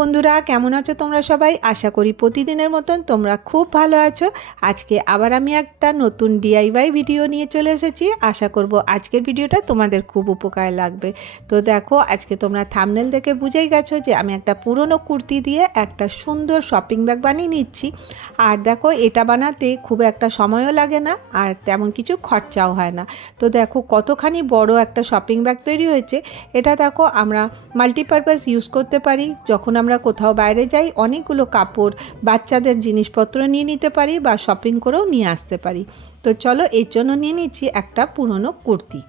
বন্ধুরা, কেমন আছো তোমরা সবাই? আশা করি প্রতিদিনের মতন তোমরা খুব ভালো আছো। আজকে আবার আমি একটা নতুন ডিআইওয়াই ভিডিও নিয়ে চলে এসেছি। আশা করব আজকের ভিডিওটা তোমাদের খুব উপকার লাগবে। তো দেখো, আজকে তোমরা থামনেল দেখে বুঝেই গেছো যে আমি একটা পুরনো কুর্তি দিয়ে একটা সুন্দর শপিং ব্যাগ বানিয়ে নিচ্ছি। আর দেখো, এটা বানাতে খুব একটা সময়ও লাগে না আর তেমন কিছু খরচাও হয় না। তো দেখো, কতখানি বড় একটা শপিং ব্যাগ তৈরি হয়েছে। এটা দেখো, আমরা মাল্টিপারপাস ইউজ করতে পারি। যখন আমরা কোথাও বাইরে যাই, অনেকগুলো কাপড়, বাচ্চাদের জিনিসপত্র নিয়ে নিতে পারি বা শপিং করেও নিয়ে আসতে পারি। তো চলো এর জন্য নিয়ে নিচ্ছি একটা পুরনো কুর্তি।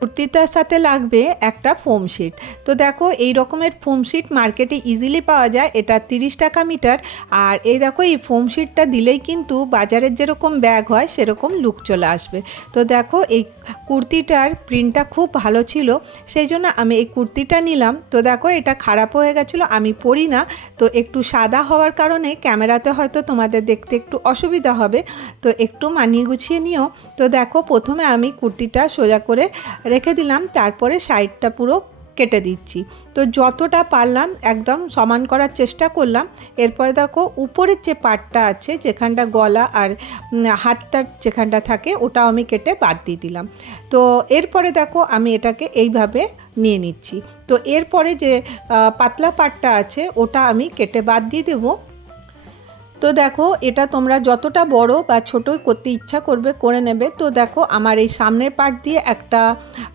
কুর্তিটার সাথে লাগবে একটা ফোম শিট তো দেখো, এই রকমের ফোম শিট মার্কেটে ইজিলি পাওয়া যায়। এটা তিরিশ টাকা মিটার। আর এই দেখো, এই ফোম শিটটা দিলেই কিন্তু বাজারের যেরকম ব্যাগ হয়, সেরকম লুক চলে আসবে। তো দেখো, এই কুর্তিটার প্রিন্টটা খুব ভালো ছিল। সেই জন্য আমি এই কুর্তিটা নিলাম। তো দেখো, এটা খারাপ হয়ে গেছিল, আমি পরি না। তো একটু সাদা হওয়ার কারণে ক্যামেরাতে হয়তো তোমাদের দেখতে একটু অসুবিধা হবে। তো একটু মানিয়ে গুছিয়ে নিও। তো দেখো, প্রথমে আমি কুর্তিটা সোজা করে রেখে দিলাম, তারপরে সাইডটা পুরো কেটে দিচ্ছি। তো যতটা পারলাম একদম সমান করার চেষ্টা করলাম। এরপরে দেখো উপরের যে পাটটা আছে, যেখানটা গলা আর হাতটার যেখানটা থাকে ওটা আমি কেটে বাদ দিয়ে দিলাম। তো এরপরে দেখো আমি এটাকে এইভাবে নিয়ে নিচ্ছি। তো এরপরে যে পাতলা পাটটা আছে, ওটা আমি কেটে বাদ দিয়ে দেবো। তো দেখো, এটা তোমরা যতটা বড় বা ছোটই করতে ইচ্ছা করবে করে নেবে। তো দেখো, আমার এই সামনের পার্ট দিয়ে একটা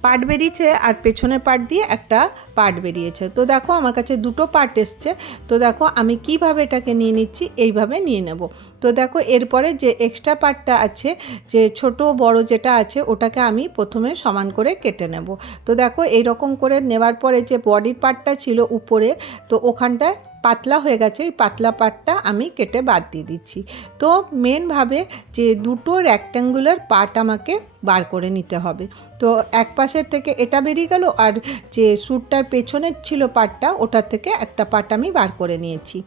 পার্ট বেরিয়েছে আর পেছনের পার্ট দিয়ে একটা পার্ট বেরিয়েছে। তো দেখো, আমার কাছে দুটো পার্ট এসছে। তো দেখো, আমি কীভাবে এটাকে নিয়ে নিচ্ছি, এইভাবে নিয়ে নেব। তো দেখো, এরপরে যে এক্সট্রা পার্টটা আছে, যে ছোট বড় যেটা আছে, ওটাকে আমি প্রথমে সমান করে কেটে নেব। তো দেখো এই রকম করে নেওয়ার পরে যে বডি পার্টটা ছিল উপরের, তো ওখানটায় পাতলা হয়ে গেছে, এই পাতলা পাটটা আমি কেটে বাদ দিয়ে দিচ্ছি। তো মেনভাবে যে দুটো র্যাক্ট্যাঙ্গুলার পাট আমাকে বার করে নিতে হবে। তো এক পাশের থেকে এটা বেরিয়ে গেল আর যে স্যুটটার পেছনের ছিল পাটটা ওটার থেকে একটা পাট আমি বার করে নিয়েছি।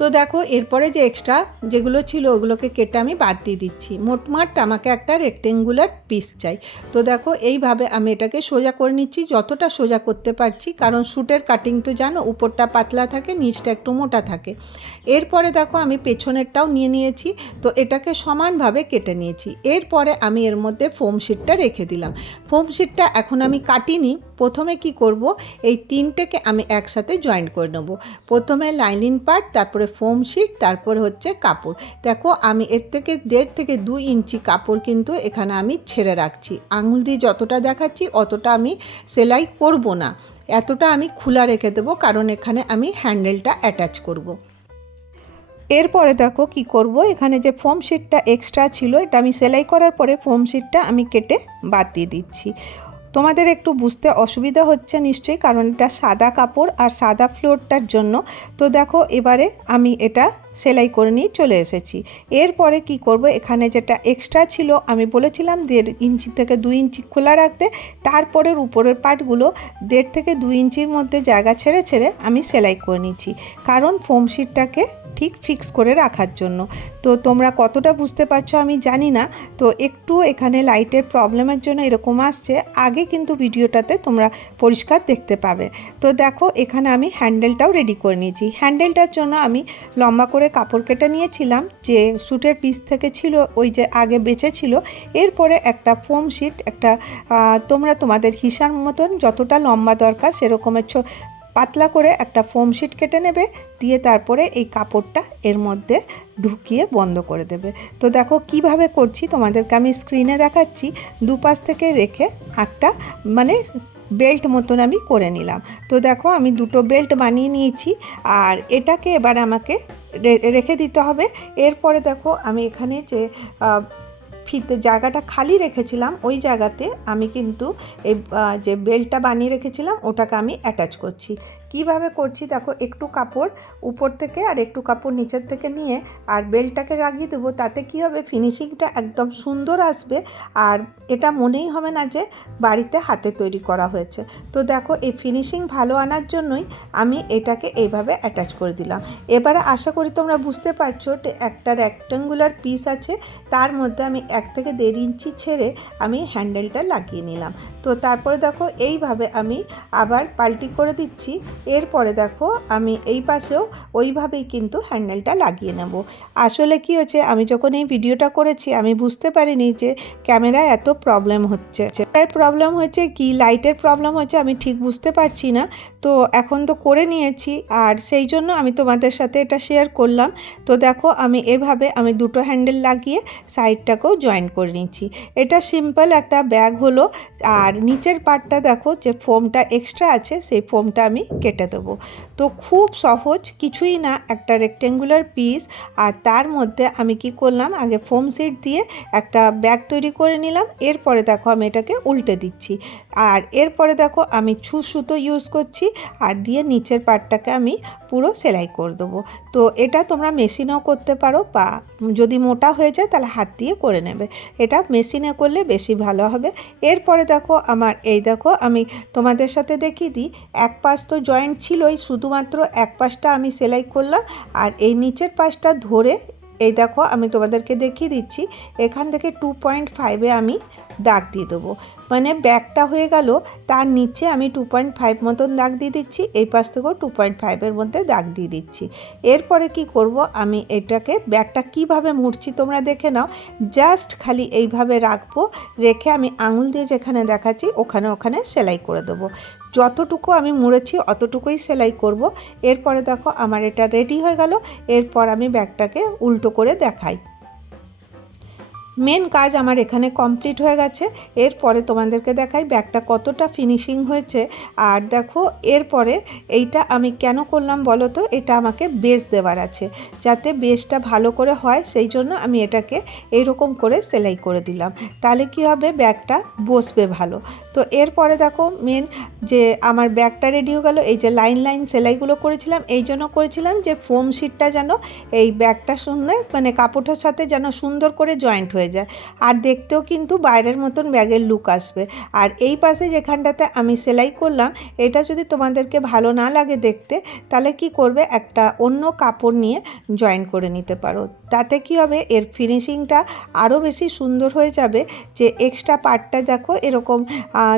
তো দেখো, এরপরে যে এক্সট্রা যেগুলো ছিল ওগুলোকে কেটে আমি বাদ দিয়ে দিচ্ছি। মোটমাট আমাকে একটা রেক্টেঙ্গুলার পিস চাই। তো দেখো, এইভাবে আমি এটাকে সোজা করে নিচ্ছি, যতটা সোজা করতে পারছি, কারণ স্যুটের কাটিং তো জানো, উপরটা পাতলা থাকে, নিচটা একটু মোটা থাকে। এরপরে দেখো, আমি পেছনেরটাও নিয়ে নিয়েছি, তো এটাকে সমানভাবে কেটে নিয়েছি। এরপরে আমি এর মধ্যে ফোম শিটটা রেখে দিলাম। ফোম শিটটা এখন আমি কাটিনি। প্রথমে কি করব, এই তিনটেকে আমি একসাথে জয়েন্ট করে নেব। প্রথমে লাইনিং পার্ট তারপরে ফোম শিট তারপর হচ্ছে কাপড়। দেখো, আমি এর থেকে দেড় থেকে দুই ইঞ্চি কাপড় কিন্তু এখানে আমি ছেড়ে রাখছি। আঙুল দিয়ে যতটা দেখাচ্ছি, অতটা আমি সেলাই করব না। এতটা আমি খোলা রেখে দেবো, কারণ এখানে আমি হ্যান্ডেলটা অ্যাটাচ করব। এরপরে দেখো কি করব, এখানে যে ফোম শিটটা এক্সট্রা ছিল, এটা আমি সেলাই করার পরে ফোম শিটটা আমি কেটে বাদ দিয়ে দিচ্ছি। তোমাদের একটু বুঝতে অসুবিধা হচ্ছে নিশ্চয়ই, কারণ এটা সাদা কাপড় আর সাদা ফ্লোরটার জন্য। তো দেখো, এবারে আমি এটা সেলাই করে নিয়ে চলে এসেছি। এরপরে কি করব? এখানে যেটা এক্সট্রা ছিল, আমি বলেছিলাম দেড় ইঞ্চি থেকে দুই ইঞ্চি খোলা রাখতে। তারপরের উপরের পার্টগুলো দেড় থেকে দুই ইঞ্চির মধ্যে জায়গা ছেড়ে ছেড়ে আমি সেলাই করে নিচ্ছি। কারণ ফোম শিটটাকে ঠিক ফিক্স করে রাখার জন্য। তো তোমরা কতটা বুঝতে পারছ আমি জানি না। তো একটু এখানে লাইটের প্রবলেমের জন্য এরকম আসছে। আগে কিন্তু ভিডিওটাতে তোমরা পরিষ্কার দেখতে পাবে। তো দেখো, এখানে আমি হ্যান্ডেলটাও রেডি করে নিয়েছি। হ্যান্ডেলটার জন্য আমি লম্বা করে কাপড় কেটে নিয়েছিলাম, যে স্যুটের পিস থেকে ছিল, ওই যে আগে বেঁচে ছিল, এরপরে একটা ফোম শিট একটা তোমরা তোমাদের হিসাব মতন যতটা লম্বা দরকার সেরকমের পাতলা করে একটা ফোম শিট কেটে নেবে, দিয়ে তারপরে এই কাপড়টা এর মধ্যে ঢুকিয়ে বন্ধ করে দেবে। তো দেখো কীভাবে করছি, তোমাদেরকে আমি স্ক্রিনে দেখাচ্ছি। দুপাশ থেকে রেখে একটা মানে বেল্ট মতন আমি করে নিলাম। তো দেখো আমি দুটো বেল্ট বানিয়ে নিয়েছি, আর এটাকে এবার আমাকে রেখে দিতে হবে। এরপরে দেখো আমি এখানে যে ফিতে জায়গাটা খালি রেখেছিলাম, ওই জায়গাতে আমি কিন্তু এই যে বেল্টটা বানিয়ে রেখেছিলাম, ওটাকে আমি অ্যাটাচ করছি। কীভাবে করছি দেখো, একটু কাপড় উপর থেকে আর একটু কাপড় নিচের থেকে নিয়ে আর বেল্টটাকে লাগিয়ে দেবো, তাতে কি হবে ফিনিশিংটা একদম সুন্দর আসবে আর এটা মনেই হবে না যে বাড়িতে হাতে তৈরি করা হয়েছে। তো দেখো, এই ফিনিশিং ভালো আনার জন্যই আমি এটাকে এইভাবে অ্যাটাচ করে দিলাম। এবারে আশা করি তোমরা বুঝতে পারছ একটা রেক্টেঙ্গুলার পিস আছে, তার মধ্যে আমি এক থেকে দেড় ইঞ্চি ছেড়ে আমি হ্যান্ডেলটা লাগিয়ে নিলাম। তো তারপরে দেখো এইভাবে আমি আবার পাল্টি করে দিচ্ছি। এরপরে দেখো আমি এই পাশেও ওইভাবেই কিন্তু হ্যান্ডেলটা লাগিয়ে নেব। আসলে কি হচ্ছে আমি যখন এই ভিডিওটা করেছি, আমি বুঝতে পারিনি যে ক্যামেরায় এত প্রবলেম হচ্ছে। প্রবলেম হচ্ছে কি লাইটের প্রবলেম হচ্ছে আমি ঠিক বুঝতে পারছি না। তো এখন তো করে নিয়েছি, আর সেই জন্য আমি তোমাদের সাথে এটা শেয়ার করলাম। তো দেখো আমি এভাবে আমি দুটো হ্যান্ডেল লাগিয়ে সাইডটাকেও জয়েন করে নিচ্ছি। এটা সিম্পল একটা ব্যাগ হলো, আর নিচের পার্টটা দেখো যে ফোমটা এক্সট্রা আছে, সেই ফোমটা আমি কেটে দেবো। তো খুব সহজ, কিছুই না, একটা রেক্টেঙ্গুলার পিস আর তার মধ্যে আমি কি করলাম, আগে ফোম সিট দিয়ে একটা ব্যাগ তৈরি করে নিলাম। এরপরে দেখো আমি এটাকে উল্টে দিচ্ছি। আর এরপরে দেখো আমি ছু সুতো ইউজ করছি। আর দিয়ে নিচের পার্টটাকে আমি পুরো সেলাই করে দেবো। তো এটা তোমরা মেশিনেও করতে পারো বা যদি মোটা হয়ে যায় তাহলে হাত দিয়ে করে নেবে। এটা মেশিনে করলে বেশি ভালো হবে। এরপরে দেখো আমার, এই দেখো আমি তোমাদের সাথে দেখিয়ে দিই, এক পাশ তো জয়েন্ট ছিলই, শুধুমাত্র এক পাশটা আমি সেলাই করলাম, আর এই নিচের পাশটা ধরে, এই দেখো আমি তোমাদেরকে দেখিয়ে দিচ্ছি, এখান থেকে টু পয়েন্ট ফাইভে আমি দাগ দিয়ে দেবো। মানে ব্যাগটা হয়ে গেল, তার নিচে আমি টু পয়েন্ট ফাইভ মতন দাগ দিয়ে দিচ্ছি, এই পাশ থেকেও টু পয়েন্ট ফাইভের মধ্যে দাগ দিয়ে দিচ্ছি। এরপরে কি করব, আমি এটাকে ব্যাগটা কীভাবে মুড়ছি তোমরা দেখে নাও। জাস্ট খালি এইভাবে রাখব, রেখে আমি আঙুল দিয়ে যেখানে দেখাচ্ছি, ওখানে ওখানে সেলাই করে দেবো। যতটুকু আমি মুড়েছি, অতটুকুই সেলাই করব। এরপরে দেখো, আমার এটা রেডি হয়ে গেল। এরপর আমি ব্যাগটাকে উল্টো করে দেখাই। মেন কাজ আমার এখানে কমপ্লিট হয়ে গেছে। এরপরে তোমাদেরকে দেখাই ব্যাগটা কতটা ফিনিশিং হয়েছে। আর দেখো, এরপরে এইটা আমি কেন করলাম বলো তো? এটা আমাকে বেস দেওয়ার আছে। যাতে বেসটা ভালো করে হয়, সেই জন্য আমি এটাকে এইরকম করে সেলাই করে দিলাম। তাহলে কি হবে? ব্যাগটা বসবে ভালো। তো এরপরে দেখো মেন যে আমার ব্যাগটা রেডি হয়ে গেল, এই যে লাইন লাইন সেলাইগুলো করেছিলাম, এই জন্য করেছিলাম যে ফোম শিটটা যেন এই ব্যাগটা শুনলে মানে কাপড়টার সাথে যেন সুন্দর করে জয়েন্ট হয়ে যায়। আর দেখতেও কিন্তু বাইরের মতন ব্যাগের লুক আসবে। আর এই পাশে যেখানটাতে আমি সেলাই করলাম, এটা যদি তোমাদেরকে ভালো না লাগে দেখতে, তাহলে কি করবে? একটা অন্য কাপড় নিয়ে জয়েন করে নিতে পারো। তাতে কি হবে? এর ফিনিশিংটা আরও বেশি সুন্দর হয়ে যাবে। যে এক্সট্রা পার্টটা দেখো, এরকম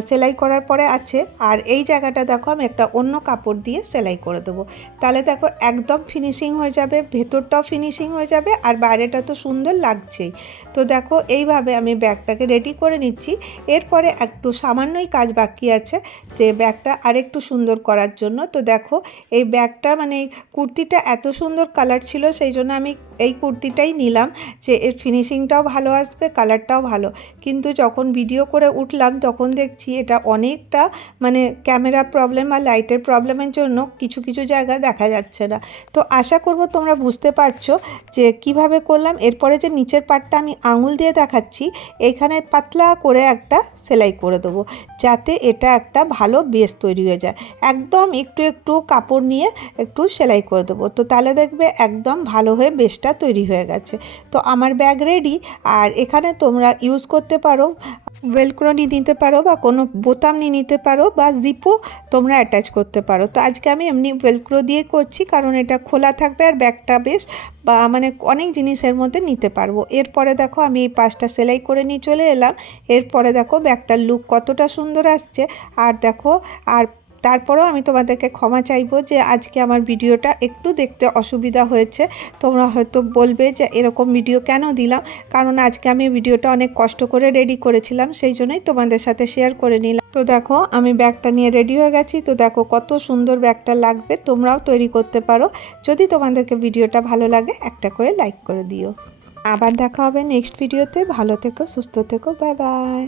সেলাই করার পরে আছে। আর এই জায়গাটা দেখো, আমি একটা অন্য কাপড় দিয়ে সেলাই করে দেবো। তাহলে দেখো, একদম ফিনিশিং হয়ে যাবে, ভেতরটাও ফিনিশিং হয়ে যাবে, আর বাইরেটা তো সুন্দর লাগছেই। তো দেখো, এইভাবে আমি ব্যাগটাকে রেডি করে নিচ্ছি। এরপরে একটু সামান্যই কাজ বাকি আছে যে ব্যাগটা আরেকটু সুন্দর করার জন্য। তো দেখো, এই ব্যাগটা মানে কুর্তিটা এত সুন্দর কালার ছিল, সেই জন্য আমি এই কুর্তিটাই নিলাম যে এর ফিনিশিংটাও ভালো আসবে কালারটাও ভালো। কিন্তু যখন ভিডিও করে উঠলাম, তখন দেখছি এটা অনেকটা মানে ক্যামেরা প্রবলেম আর লাইটের প্রবলেমের জন্য কিছু কিছু জায়গা দেখা যাচ্ছে না। তো আশা করব তোমরা বুঝতে পারছ যে কীভাবে করলাম। এরপরে যে নিচের পার্টটা আমি আঙুল দিয়ে দেখাচ্ছি, এখানে পাতলা করে একটা সেলাই করে দেবো, যাতে এটা একটা ভালো বেস তৈরি হয়ে যায়। একদম একটু একটু কাপড় নিয়ে একটু সেলাই করে দেবো। তো তাহলে দেখবে একদম ভালো হয়ে বেসটা তৈরি হয়ে গেছে। তো আমার ব্যাগ রেডি আর এখানে তোমরা ইউজ করতে পারো ওয়েলক্রো নিয়ে নিতে পারো বা কোনো বোতাম নিয়ে নিতে পারো বা জিপও তোমরা অ্যাটাচ করতে পারো। তো আজকে আমি এমনি ওয়েলক্রো দিয়ে করছি, কারণ এটা খোলা থাকবে আর ব্যাগটা বেশ, বা মানে অনেক জিনিসের মধ্যে নিতে পারব। এরপরে দেখো আমি এই পাঁচটা সেলাই করে নিয়ে চলে এলাম। এরপরে দেখো ব্যাগটার লুক কতটা সুন্দর আসছে। আর দেখো, আর তারপরেও আমি তোমাদেরকে ক্ষমা চাইব যে আজকে আমার ভিডিওটা একটু দেখতে অসুবিধা হয়েছে। তোমরা হয়তো বলবে যে এরকম ভিডিও কেন দিলাম? কারণ আজকে আমি ভিডিওটা অনেক কষ্ট করে রেডি করেছিলাম, সেই জন্যই তোমাদের সাথে শেয়ার করে নিলাম। তো দেখো, আমি ব্যাগটা নিয়ে রেডি হয়ে গেছি। তো দেখো, কত সুন্দর ব্যাগটা লাগবে, তোমরাও তৈরি করতে পারো। যদি তোমাদেরকে ভিডিওটা ভালো লাগে, একটা করে লাইক করে দিও। আবার দেখা হবে নেক্সট ভিডিওতে ভালো থেকো, সুস্থ থেকো বাই বাই